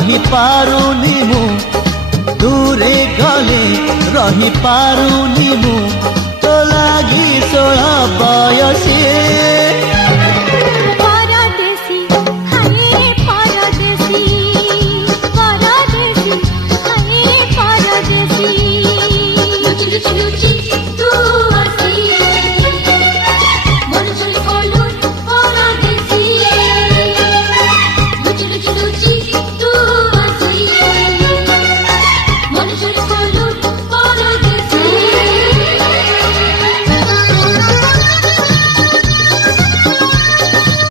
रही पारुनी मु दूरे गले रही पारुनी मु तो लागी 16 बयसी